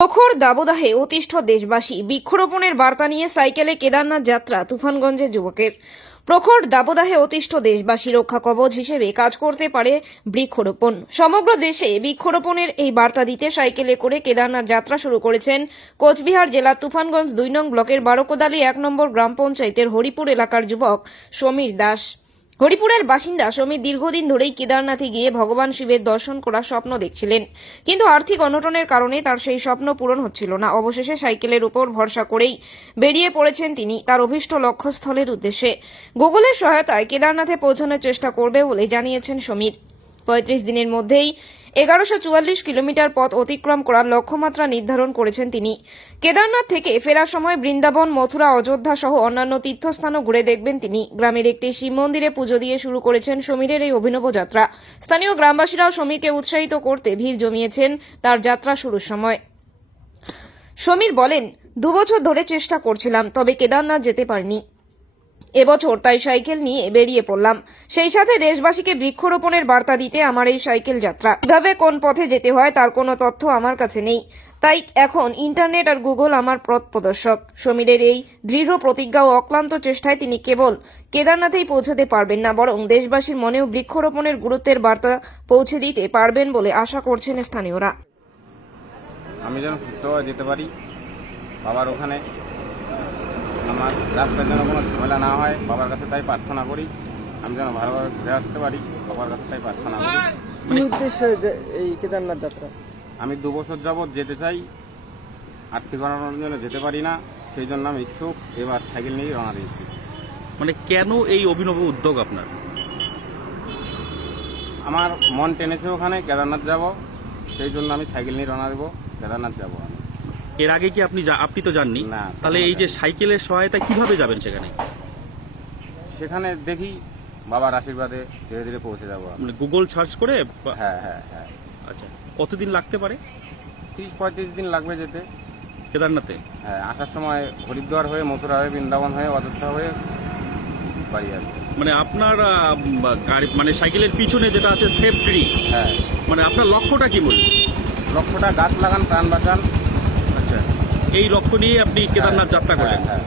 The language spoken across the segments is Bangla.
প্রখর দাবদাহে অতিষ্ঠ দেশবাসী বৃক্ষরোপণের বার্তা নিয়ে সাইকেলে কেদারনাথ যাত্রা তুফানগঞ্জের যুবকের। প্রখর দাবদাহে অতিষ্ঠ দেশবাসী রক্ষা কবচ হিসেবে কাজ করতে পারে বৃক্ষরোপণ। সমগ্র দেশে বৃক্ষরোপণের এই বার্তা দিতে সাইকেলে করে কেদারনাথ যাত্রা শুরু করেছেন কোচবিহার জেলার তুফানগঞ্জ দুই নং ব্লকের বারোকোদালি এক নম্বর গ্রাম পঞ্চায়েতের হরিপুর এলাকার যুবক সমীর দাস। হরিপুরের বাসিন্দা সমীর দীর্ঘদিন ধরেই কেদারনাথে গিয়ে ভগবান শিবের দর্শন করার স্বপ্ন দেখছিলেন। কিন্তু আর্থিক অনটনের কারণে তার সেই স্বপ্ন পূরণ হচ্ছিল না। অবশেষে সাইকেলের উপর ভরসা করেই বেরিয়ে পড়েছেন তিনি তার অভিষ্ট লক্ষ্যস্থলের উদ্দেশ্যে। গুগলের সহায়তায় কেদারনাথে পৌঁছানোর চেষ্টা করবে বলে জানিয়েছেন সমীর। পঁয়ত্রিশ দিনের মধ্যেই এগারোশো চুয়াল্লিশ কিলোমিটার পথ অতিক্রম করার লক্ষ্যমাত্রা নির্ধারণ করেছেন তিনি। কেদারনাথ থেকে ফেরার সময় বৃন্দাবন, মথুরা, অযোধ্যা সহ অন্যান্য তীর্থস্থানও ঘুরে দেখবেন তিনি। গ্রামের একটি শিব মন্দিরে পুজো দিয়ে শুরু করেছেন সমীরের এই অভিনব যাত্রা। স্থানীয় গ্রামবাসীরাও সমীরকে উৎসাহিত করতে ভিড় জমিয়েছেন। তার যাত্রা শুরুর সময় সমীর বলেন, দুবছর ধরে চেষ্টা করছিলাম, তবে কেদারনাথ যেতে পারিনি। এবছর তাই সাইকেল নিয়ে বেরিয়ে পড়লাম। সেই সাথে দেশবাসীকে বৃক্ষরোপণের বার্তা দিতে আমার এই সাইকেল যাত্রা। কীভাবে কোন পথে যেতে হয় তার কোনো তথ্য আমার কাছে নেই। তাই এখন ইন্টারনেট আর গুগল আমার পথ প্রদর্শক। সমীরের এই দৃঢ় প্রতিজ্ঞা ও অক্লান্ত চেষ্টায় তিনি কেবল কেদারনাথেই পৌঁছাতে পারবেন না, বরং দেশবাসীর মনেও বৃক্ষরোপণের গুরুত্বের বার্তা পৌঁছে দিতে পারবেন বলে আশা করছেন স্থানীয়রা। আমি যেন সুস্থভাবে যেতে পারি, বাবার ওখানে। আমার রাস্তার যেন কোনো ঝামেলা না হয় বাবার কাছে তাই প্রার্থনা করি। আমি যেন ভালোভাবে ঘুরে আসতে পারি বাবার কাছে তাই প্রার্থনা করি। কি উদ্দেশ্যে যে এই কেদারনাথ যাত্রা? আমি দু বছর যাবৎ যেতে চাই আর্থিক অনটনের জন্য যেতে পারি না সেই জন্য আমি ইচ্ছুক এবার সাইকেল নিয়েই রওনা দিয়েছি। মানে কেন এই অভিনব উদ্যোগ আপনার? আমার মন টেনেছে ওখানে কেদারনাথ যাব সেই জন্য আমি সাইকেল নিয়ে রওনা দেবো কেদারনাথ যাব আমি। এর আগে কি আপনি আপনি তো জাননি না, তাহলে এই যে সাইকেলের সহায়তা কীভাবে যাবেন সেখানে? সেখানে দেখি বাবার আশীর্বাদে ধীরে ধীরে পৌঁছে যাব মানে গুগল সার্চ করে হ্যাঁ হ্যাঁ হ্যাঁ। আচ্ছা কতদিন লাগতে পারে? তিরিশ পঁয়ত্রিশ দিন লাগবে যেতে। কেদারনাথে? হ্যাঁ আসার সময় হরিদ্বার হয়ে মথুরা হয়ে বৃন্দাবন হয়ে অযোধ্যা হয়ে বাড়ি আসবে। মানে আপনার গাড়ি মানে সাইকেলের পিছনে যেটা আছে সেফ ট্রি হ্যাঁ। মানে আপনার লক্ষ্যটা কি বলুন? লক্ষ্যটা গাছ লাগান প্রাণ বাঁচান। এই লক্ষ্য নিয়ে আপনি কেদারনাথ যাত্রা হ্যাঁ, করলেন? হ্যাঁ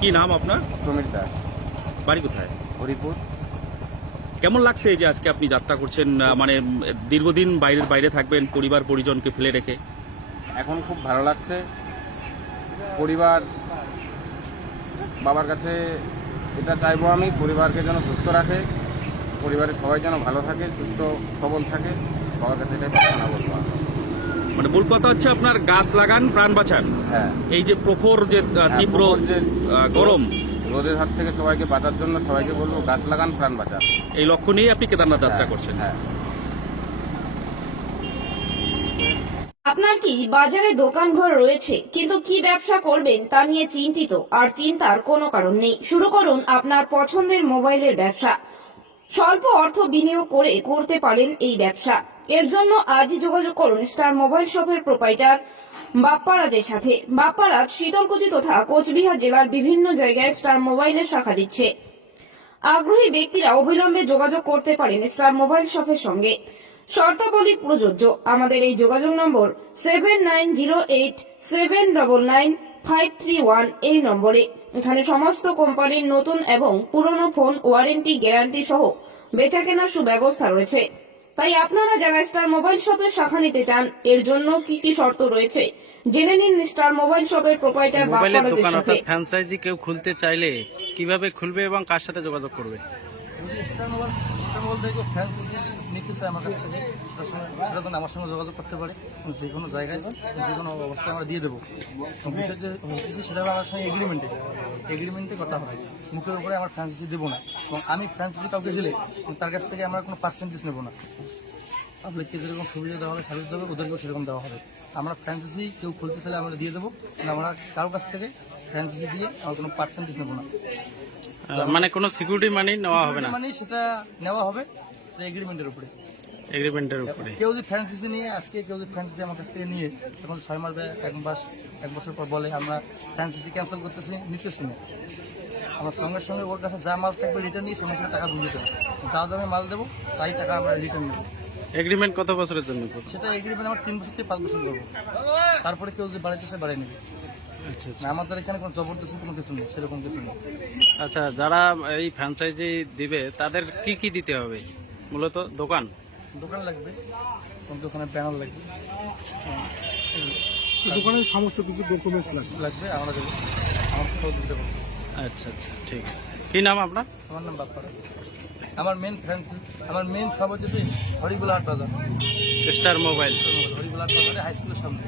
কি নাম আপনার? সমীর দাস। বাড়ি কোথায়? হরিপুর। কেমন লাগছে এই যে আজকে আপনি যাত্রা করছেন? মানে দীর্ঘদিন বাইরের বাইরে থাকবেন পরিবার পরিজনকে ফেলে রেখে? এখন খুব ভালো লাগছে। পরিবার বাবার কাছে এটা চাইব আমি পরিবারকে যেন সুস্থ রাখে পরিবারের সবাই যেন ভালো থাকে সুস্থ সবল থাকে। বাবার কাছে এটাই প্রার্থনা করব। মানে মূল কথা হচ্ছে আপনার গাছ লাগান প্রাণ বাঁচান। হ্যাঁ। এই যে প্রখর যে হ্যাঁ, তীব্র যে গরম। রোদের হাত থেকে সবাইকে বাঁচার জন্য সবাইকে বলব গাছ লাগান প্রাণ বাঁচান। এই লক্ষ্য নিয়ে আপনি কেদারনাথ যাত্রা হ্যাঁ, করছেন। হ্যাঁ। আপনার কি বাজারে দোকান ঘর রয়েছে কিন্তু কি ব্যবসা করবেন তা নিয়ে চিন্তিত আর চিন্তার কোনো কারণ নেই। শুরু করুন আপনার পছন্দের মোবাইলের ব্যবসা। স্বল্প অর্থ বিনিয়োগ করে করতে পারেন এই ব্যবসা। এর জন্য আজই যোগাযোগ করুন স্টার মোবাইল শপের প্রোপাইটার বাপ্পারাজের সাথে। বাপ্পারাজ শীতলকুচি তথা কোচবিহার জেলার বিভিন্ন জায়গায় স্টার মোবাইলের শাখা দিচ্ছে। আগ্রহী ব্যক্তিরা অবিলম্বে যোগাযোগ করতে পারেন স্টার মোবাইল শপের সঙ্গে। শর্তাবলী প্রযোজ্য। আমাদের এই যোগাযোগ নম্বর seven nine zero eight seven double nine five three one এই নম্বরে। এখানে সমস্ত কোম্পানির নতুন এবং পুরনো ফোন ওয়ারেন্টি গ্যারান্টি সহ বেচা কেনার সুব্যবস্থা রয়েছে। তাই আপনারা যারা স্টার মোবাইল শপের শাখা নিতে চান এর জন্য কি কি শর্ত রয়েছে? জেনে নিন স্টার মোবাইল শপের প্রোপাইটার মোবাইলের দোকান অর্থাৎ ফ্র্যাঞ্চাইজি কেউ খুলতে চাইলে কীভাবে খুলবে এবং কার সাথে যোগাযোগ করবে? মোবাইল মোবাইল থেকে নিতে চায় আমার কাছ থেকে। সেটা তখন আমার সঙ্গে যোগাযোগ করতে পারে। যে কোনো জায়গায়, যে কোনো অবস্থায় আমরা দিয়ে দেবো। সেটা আমার সঙ্গে এগ্রিমেন্টে এগ্রিমেন্টে কথা হবে মুখের উপরে আমার ফ্রান্সিসি দেবো না। এবং আমি ফ্রান্সিসি কাউকে দিলে, তার কাছ থেকে আমরা কোনো পার্সেন্টেজ নেব না। পাবলিককে যেরকম সুবিধা দেওয়া হবে সার্ভিস হবে, ওদেরকেও সেরকম দেওয়া হবে। আমরা ফ্রান্সিসি কেউ খুলতে চাইলে আমরা দিয়ে দেবো। আমরা কারোর কাছ থেকে ফ্রান্সিসি দিয়ে আমরা কোনো পার্সেন্টেজ নেব না। মানে কোনো সিকিউরিটি মানি নেওয়া হবে না? মানে সেটা নেওয়া হবে এগ্রিমেন্টের উপরে। এগ্রিমেন্টের উপরে। কেউ যদি ফ্র্যাঞ্চাইজি নিয়ে আজকে কেউ যদি ফ্র্যাঞ্চাইজি আমার কাছ থেকে নিয়ে তখন ছয় মাস বা এক মাস এক বছর পর বলে আমরা ফ্র্যাঞ্চাইজি ক্যান্সেল করতেছি নিতেছি না। আমার সঙ্গে সঙ্গে ওর কাছে যা মাল থাকবে রিটার্ন নিয়ে সঙ্গে সঙ্গে টাকা বুঝে দেবো। যা দামে মাল দেবো তাই টাকা আমরা রিটার্ন নেব। এগ্রিমেন্ট কত বছরের জন্য সেটা এগ্রিমেন্ট আমার তিন বছর থেকে পাঁচ বছর করব। তারপরে কেউ যে বাড়াইতে চায় বাড়াই নেবে। আচ্ছা আচ্ছা। আমাদের এখানে কোনো জবরদস্তি কোনো কিছু নেই সেরকম কিছু নেই। আচ্ছা যারা এই ফ্র্যাঞ্চাইজি দিবে তাদের কি কি দিতে হবে? মূলত দোকান? দোকান লাগবে কোন দোকানে ব্যানার লাগবে। দোকানের সমস্ত কিছু ডকুমেন্টস লাগবে। লাগবে আমরা দেবো। আমার সব দিতে পারব আচ্ছা আচ্ছা ঠিক আছে। কি নাম আপনার? আমার নাম বাপ্পারা আমার মেন ফ্যান আমার মেন সব হচ্ছে হরিগুলা হাট বাজার। Star mobile. হরিগুলা হাট বাজারে হাই স্কুলের সামনে।